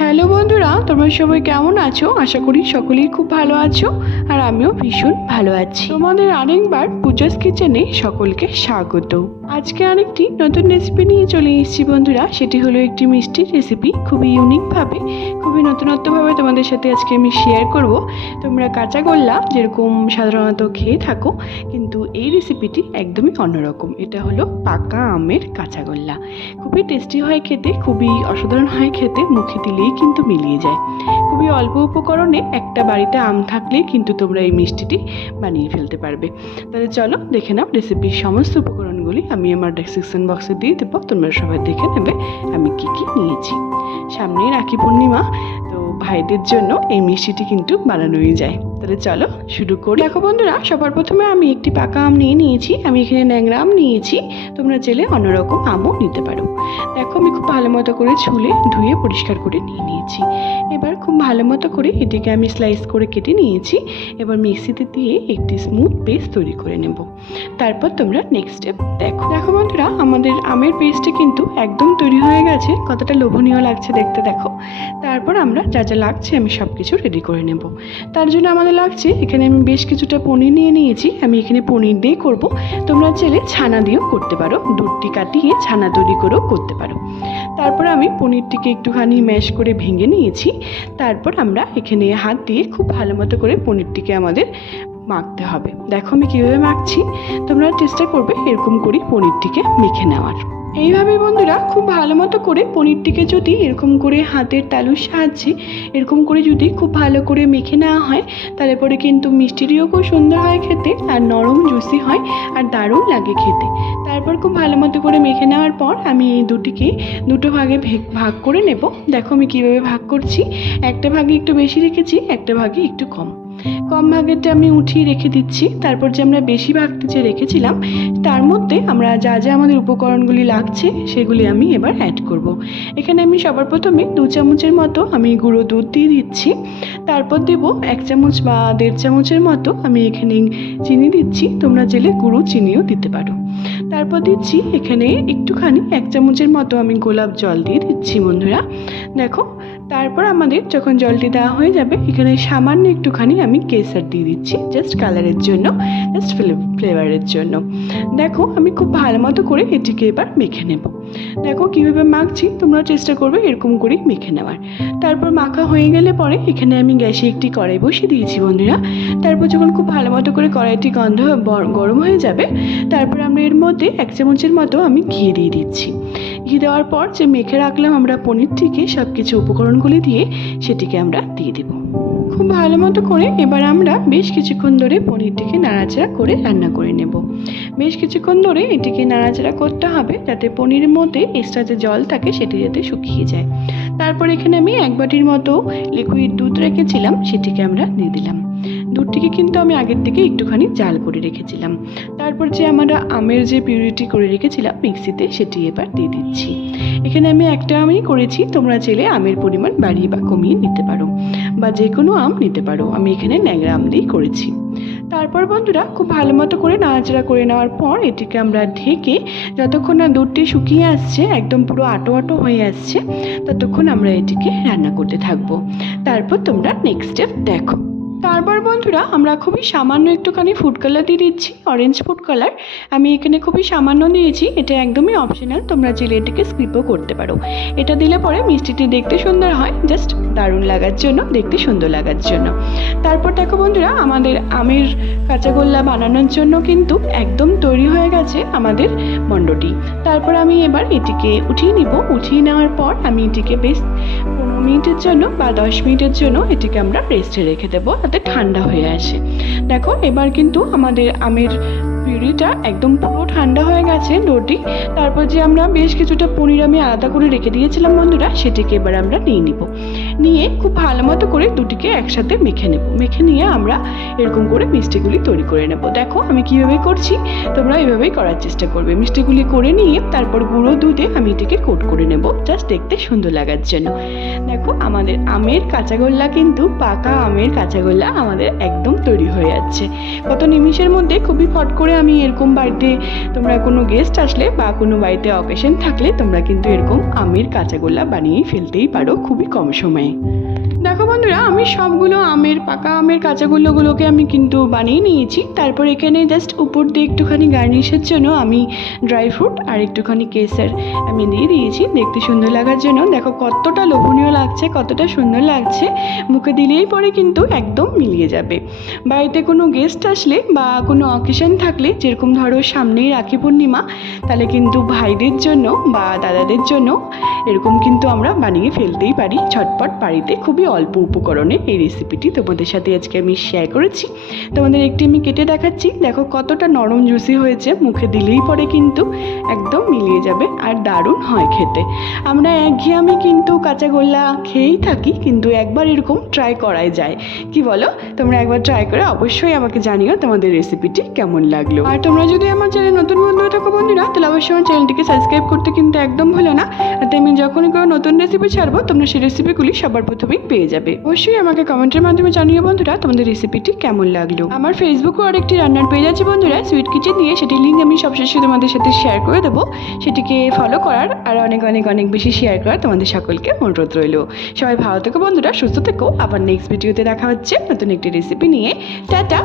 Hello বন্ধুরা, তোমরা সবাই কেমন আছো? আশা করি সকলেই খুব ভালো আছো আর আমিও ভীষণ ভালো আছি। তোমাদের আরেকবার পূজাস কিচেনে সকলকে স্বাগত। আজকে আরেকটি নতুন রেসিপি নিয়ে চলে এসেছি বন্ধুরা। সেটি হলো একটি মিষ্টির রেসিপি, খুবই ইউনিকভাবে, খুবই নতুনত্বভাবে তোমাদের সাথে আজকে আমি শেয়ার করব। তোমরা কাঁচাগোল্লা যেরকম সাধারণত খেয়ে থাকো, কিন্তু এই রেসিপিটি একদমই অন্যরকম। এটা হলো পাকা আমের কাঁচাগোল্লা। খুবই টেস্টি হয় খেতে, খুবই অসাধারণ হয় খেতে, মুখে দিলেই কিন্তু মিলিয়ে যায়। খুবই অল্প উপকরণে একটা বাড়িতে আম থাকলেই কিন্তু তোমরা এই মিষ্টিটি বানিয়ে ফেলতে পারবে। তাহলে চলো দেখে নাও রেসিপির সমস্ত উপকরণগুলি আমি আমার ডেসক্রিপশন বক্সে দিয়ে দেবো, তোমরা সবাই দেখে নেবে আমি কি কি নিয়েছি। সামনেই রাখি পূর্ণিমা, তো ভাইদের জন্য এই মিষ্টিটি কিন্তু বানানোই যায়। তাহলে চলো শুরু করি। দেখো বন্ধুরা, সবার প্রথমে আমি একটি পাকা আম নিয়েছি। আমি এখানে ন্যাংরা আম নিয়েছি, তোমরা চাইলে অন্যরকম আমও নিতে পারো। দেখো আমি খুব ভালো মতো করে ছুলে ধুয়ে পরিষ্কার করে নিয়েছি। এবার খুব ভালো মতো করে এটিকে আমি স্লাইস করে কেটে নিয়েছি। এবার মিক্সিতে দিয়ে একটি স্মুথ পেস্ট তৈরি করে নেব। তারপর তোমরা নেক্সট স্টেপ দেখো বন্ধুরা, আমাদের আমের পেস্টটি কিন্তু একদম তৈরি হয়ে গেছে। কতটা লোভনীয় লাগছে দেখতে দেখো। তারপর আমরা যা যা লাগছে আমি সব কিছু রেডি করে নেব। তার জন্য আমাদের লাগছে, এখানে আমি বেশ কিছুটা পনির নিয়ে নিয়েছি। আমি এখানে পনির দিয়ে করব, তোমরা চাইলে ছানা দিয়েও করতে পারো, দুধটি কাটিয়ে ছানা তৈরি করেও করতে পারো। তারপর আমি পনিরটিকে একটুখানি ম্যাশ করে ভেঙে নিয়েছি। তারপর আমরা এখানে হাত দিয়ে খুব ভালো মতো করে পনিরটিকে আমাদের মাখতে হবে। দেখো আমি কীভাবে মাখছি, তোমরা চেষ্টা করবে এরকম করেই পনিরটিকে মেখে নেওয়ার। এইভাবে বন্ধুরা খুব ভালো মতো করে পনিরটিকে যদি এরকম করে হাতের তালুর সাহায্যে এরকম করে যদি খুব ভালো করে মেখে নেওয়া হয়, তাহলে পরে কিন্তু মিষ্টিটিও খুব সুন্দর হয় খেতে, আর নরম জুসি হয়, আর দারুণ লাগে খেতে। তারপর খুব ভালো মতো করে মেখে নেওয়ার পর আমি এই দুটো ভাগে ভাগ করে নেব। দেখো আমি কীভাবে ভাগ করছি, একটা ভাগে একটু বেশি রেখেছি, একটা ভাগে একটু কম ভাগেরটা আমি উঠিয়ে রেখে দিচ্ছি। তারপর যে আমরা বেশি ভাগটা যে রেখেছিলাম, তার মধ্যে আমরা যা যা আমাদের উপকরণগুলি লাগছে সেগুলি আমি এবার অ্যাড করব। এখানে আমি সবার প্রথমে 2 চামচের মতো আমি গুঁড়ো দুধ দিয়ে দিচ্ছি। তারপর দেব 1 চামচ বা 1.5 চামচের মতো আমি এখানে চিনি দিচ্ছি, তোমরা চাইলে গুঁড়ো চিনিও দিতে পারো। তারপর দিচ্ছি এখানে একটুখানি 1 চামচের মতো আমি গোলাপ জল দিয়ে দিচ্ছি বন্ধুরা। দেখো তারপর আমাদের যখন জলটি দেওয়া হয়ে যাবে, এখানে সামান্য একটুখানি আমি কেসার দিয়ে দিচ্ছি, জাস্ট কালারের জন্য, জাস্ট ফ্লেভারের জন্য। দেখো আমি খুব ভালো মতো করে এটিকে এবার মেখে নেব। দেখো কীভাবে মাখছি, তোমরা চেষ্টা করবে এরকম করেই মেখে নেওয়ার। তারপর মাখা হয়ে গেলে পরে এখানে আমি গ্যাসে একটি কড়াই বসিয়ে দিয়েছি বন্ধুরা। তারপর যখন খুব ভালো মতো করে কড়াইটি গরম হয়ে যাবে, তারপর আমরা এর মধ্যে 1 চামচের মতো আমি ঘি দিয়ে দিচ্ছি। ঘি দেওয়ার পর যে মেখে রাখলাম আমরা পনিরটিকে, সব কিছু উপকরণগুলি দিয়ে সেটিকে আমরা দিয়ে দেব। খুব ভালো মতো করে এবার আমরা বেশ কিছুক্ষণ ধরে পনিরটিকে নাড়াচাড়া করে রান্না করে নেব। বেশ কিছুক্ষণ ধরে এটিকে নাড়াচাড়া করতে হবে, যাতে পনিরের মধ্যে এক্সট্রা যে জল থাকে সেটি যাতে শুকিয়ে যায়। তারপর এখানে আমি 1 বাটির মতো লিকুইড দুধ রেখেছিলাম, সেটিকে আমরা দিয়ে দিলাম। দুধটিকে কিন্তু আমি আগের থেকে একটুখানি জাল করে রেখেছিলাম। তারপর যে আমরা আমের যে পিউরিটি করে রেখেছিলাম মিক্সিতে, সেটি এবার দিয়ে দিচ্ছি। এখানে আমি একটা আমই করেছি, তোমরা চাইলে আমের পরিমাণ বাড়িয়ে বা কমিয়ে নিতে পারো, বা যে কোনো আম নিতে পারো। আমি এখানে ন্যাংরা আম দিয়েই করেছি। তারপর বন্ধুরা খুব ভালো মতো করে নাড়াচাড়া করে নেওয়ার পর এটিকে আমরা ঢেকে যতক্ষণ না দুধটি শুকিয়ে আসছে, একদম পুরো আটো আটো হয়ে আসছে, ততক্ষণ আমরা এটিকে রান্না করতে থাকবো। তারপর তোমরা নেক্সট স্টেপ দেখো। তারপর বন্ধুরা আমরা খুবই সামান্য একটুখানি ফুড কালার দিয়ে দিচ্ছি, অরেঞ্জ ফুড কালার। আমি এখানে খুবই সামান্য দিয়েছি, এটা একদমই অপশনাল, তোমরা চাইলে এটাকে স্কিপও করতে পারো। এটা দিলে পরে মিষ্টিটি দেখতে সুন্দর হয়, জাস্ট দারুণ লাগার জন্য, দেখতে সুন্দর লাগার জন্য। তারপর দেখো বন্ধুরা, আমাদের আমের কাঁচাগোল্লা বানানোর জন্য কিন্তু একদম তৈরি হয়ে গেছে আমাদের মণ্ডটি। তারপর আমি এবার এটিকে উঠিয়ে নিব। উঠিয়ে নেওয়ার পর আমি এটিকে বেশ 15 মিনিটের জন্য বা 10 মিনিটের জন্য এটিকে আমরা রেস্টে রেখে দেবো, যাতে ঠান্ডা হয়ে আসে। দেখো এবার কিন্তু আমাদের আমের পিউরিটা একদম পুরো ঠান্ডা হয়ে গেছে ডোটি। তারপর যে আমরা বেশ কিছুটা পনির আমি আলাদা করে রেখে দিয়েছিলাম বন্ধুরা, সেটিকে এবার আমরা নিয়ে খুব ভালো মতো করে দুটিকে একসাথে মেখে নেব। মেখে নিয়ে আমরা এরকম করে মিষ্টিগুলি তৈরি করে নেব। দেখো আমি কীভাবে করছি, তোমরা এভাবেই করার চেষ্টা করবে। মিষ্টিগুলি করে নিয়ে তারপর গুঁড়ো দুধে আমি এটিকে কোট করে নেব, জাস্ট দেখতে সুন্দর লাগার জন্য। দেখো আমাদের আমের কাঁচাগোল্লা কিন্তু, পাকা আমের কাঁচাগোল্লা আমাদের একদম তৈরি হয়ে যাচ্ছে। কত নিমিষের মধ্যে খুবই ফট করে আমি এরকম বাড়িতে তোমরা কোনো গেস্ট আসলে বা কোনো বাড়িতে অকেশন থাকলে তোমরা কিন্তু এরকম আমের কাঁচাগোল্লা বানিয়ে ফেলতেই পারো খুবই কম সময়ে। দেখো বন্ধুরা, আমি সবগুলো পাকা আমের কাঁচাগোল্লাগুলোকে আমি কিন্তু বানিয়ে নিয়েছি। তারপর এখানে জাস্ট উপর দিয়ে একটুখানি গার্নিশের জন্য আমি ড্রাই ফ্রুট আর একটুখানি কেসার আমি দিয়ে দিয়েছি দেখতে সুন্দর লাগার জন্য। দেখো কতটা লোভনীয় লাগছে, কতটা সুন্দর লাগছে, মুখে দিলেই পরে কিন্তু একদম মিলিয়ে যাবে। বাড়িতে কোনো গেস্ট আসলে বা কোনো অকেশন থাকলে, যেরকম ধরো সামনেই রাখি পূর্ণিমা, তাহলে কিন্তু ভাইদের জন্য বা দাদাদের জন্য এরকম কিন্তু আমরা বানিয়ে ফেলতেই পারি ঝটপট বাড়িতে, খুবই অল্প উপকরণে এই রেসিপিটি তোমাদের সাথে আজকে আমি শেয়ার করেছি। তোমাদের একটি আমি কেটে দেখাচ্ছি, দেখো কতটা নরম জুসি হয়েছে, মুখে দিলেই পরে কিন্তু একদম মিলিয়ে যাবে আর দারুণ হয় খেতে। আমরা একঘেয়েমি কিন্তু কাঁচাগোল্লা খেয়েই থাকি, কিন্তু একবার এরকম ট্রাই করাই যায়, কি বলো? তোমরা একবার ট্রাই করে অবশ্যই আমাকে জানিও তোমাদের রেসিপিটি কেমন লাগলো। আর তোমরা যদি আমার চ্যানেল নতুন বন্ধু থাকো বন্ধুরা, তাহলে অবশ্যই আমার চ্যানেলটিকে সাবস্ক্রাইব করতে কিন্তু একদম ভুলো না, যাতে আমি যখনই কোনো নতুন রেসিপি ছাড়বো তোমরা সেই রেসিপিগুলি সবার প্রথমেই পেয়ে যাবে। অবশ্যই আমাকে কমেন্টের মাধ্যমে জানিও বন্ধুরা তোমাদের রেসিপিটি কেমন লাগলো। আমার ফেসবুকেও আরেকটি রান্নার পেজ আছে বন্ধুরা, সুইট কিচেন দিয়ে, সেটির লিঙ্ক আমি সবশেষে তোমাদের সাথে শেয়ার করে দেবো। সেটিকে ফলো করার আর অনেক অনেক অনেক বেশি শেয়ার করার তোমাদের সকলকে অনুরোধ রইল। সবাই ভালো থেকো বন্ধুরা, সুস্থ থেকো। আবার নেক্সট ভিডিওতে দেখা হচ্ছে নতুন একটি রেসিপি নিয়ে। টাটা।